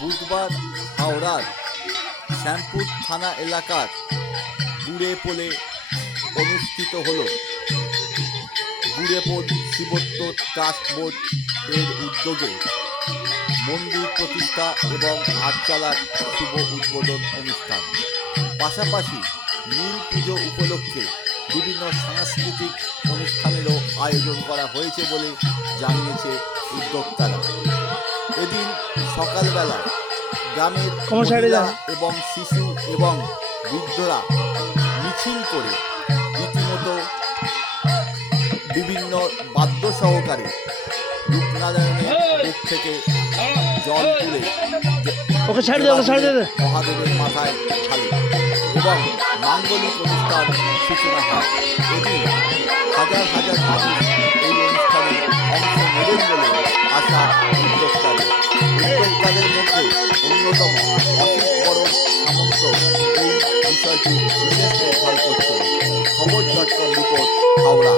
বুধবার হাওড়ার শ্যামপুর থানা এলাকার গুড়ে পোলে অনুষ্ঠিত হল। গুড়েপোল শিবত্ব ট্রাস্ট বোর্ড এর উদ্যোগে মন্দির প্রতিষ্ঠা এবং আটচালার শুভ উদ্বোধন অনুষ্ঠান। পাশাপাশি নীল পুজো উপলক্ষে বিভিন্ন সাংস্কৃতিক অনুষ্ঠানেরও আয়োজন করা হয়েছে বলে জানিয়েছে উদ্যোক্তারা। এদিন সকালবেলা গ্রামের মহিলা এবং শিশু এবং বৃদ্ধরা মিছিল করে রীতিমতো বিভিন্ন বাদ্য সহকারে রূপনারায়ণের বুক থেকে জল তুলে ওকে ছাড় দে ওকে ছাড় দে। মহাদেবের মাথায় ঢালে এবং মাঙ্গলিক অনুষ্ঠান সূচনা হয়। এদিন হাজার হাজার মানুষ এই অনুষ্ঠানে অংশ নেবেন বলে আশা উদ্যোক্তাদের মধ্যে অন্যতম অসিত বড় সামন্ত এই বিষয়টি বিশেষ দেখভাল করছে খবর ডট কম রিপোর্ট, হাওড়া।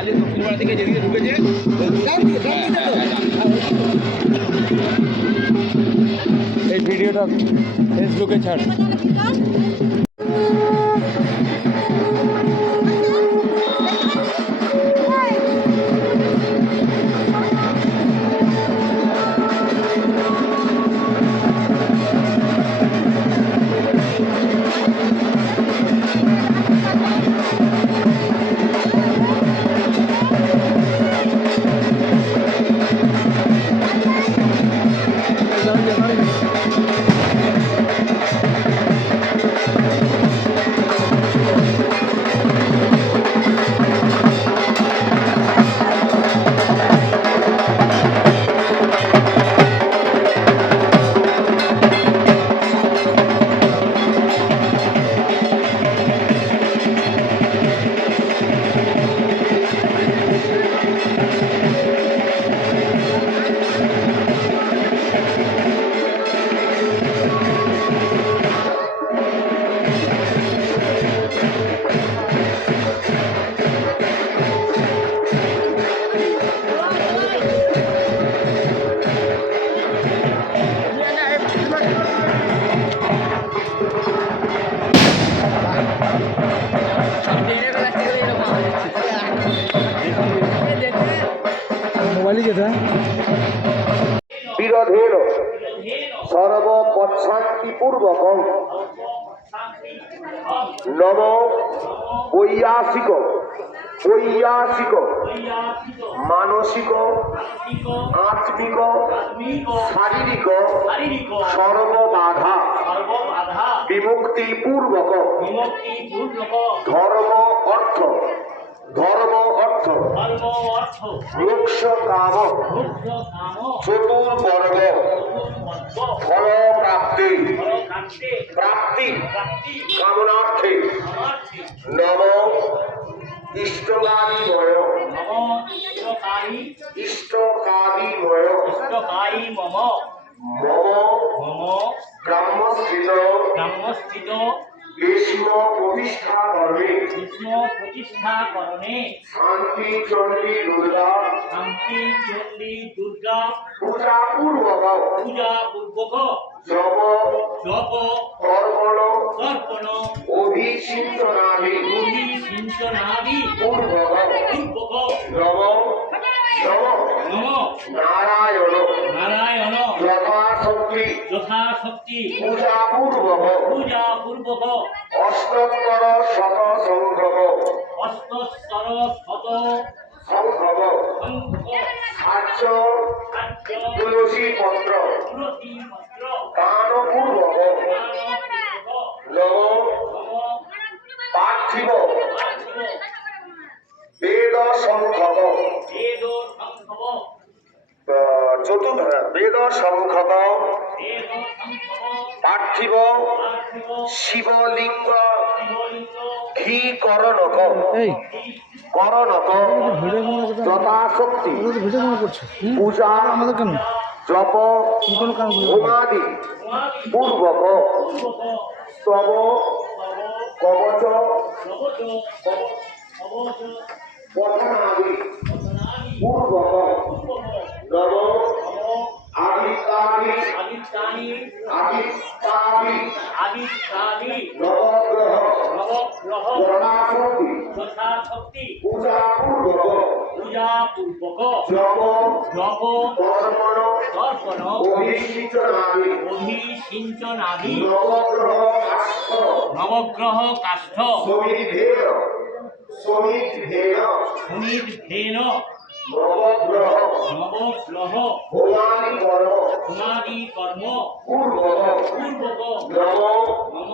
লাইনে যাবে খালি দক্ষিণ পাড়া থেকে যেদিকে ঢুকেছে এই ভিডিওটা ফেসবুকে ছাড়। পূর্বক বৈয়াসিক বৈয়াসিক মানসিক আত্মিক শারীরিক সর্ববাধা বিমুক্তি পূর্বক ধর্ম অর্থ ধর্ম অর্থ মোক্ষ কাম চতুর্বর্গ ফল প্রাপ্তি প্রাপ্তি কামনার্থে নম ইষ্টকারীময় মম মম ব্রহ্মস্থিত ব্রহ্মস্থিত বিষ্ণ প্রতিষ্ঠা কর্মে কৃষ্ণ প্রতিষ্ঠা করণে শান্তি চণ্ডী দুর্গা শান্তি চণ্ডী দুর্গা পূজা পূর্বক পূজা জপ জপ নারায়ণ। নারায়ণ যথাশক্তি। যথাশক্তি। পূজা পূর্বক পূজা পূর্বক অষ্টোত্তর শত সংভব অস্তস্তর শত সংখ্যক সাহায্য। তুলসী পত্র তুলসী পত্র দান পূর্বক নম সংখ্যক পার্থিব শিবলিঙ্গ ঘি করণক করণক যথাশক্তি? পূজা জপ। হোমাদি পূর্বক পূর্বক তব কবচ অবচ পঠনাদি নম নম আদিত্যাদি আদিত্যানি আদিত্যাদি নবগ্রহ নবগ্রহ যথাশক্তি যথাশক্তি। পূজা পূর্বক পূজা পূর্বক জপ জপ কর্মণ নবগ্রহ কাষ্ঠ নবগ্রহ কাষ্ঠ। নবগ্রহ হোমানি কর্ম সমাধি কর্ম পূর্বক পূর্বক নম নম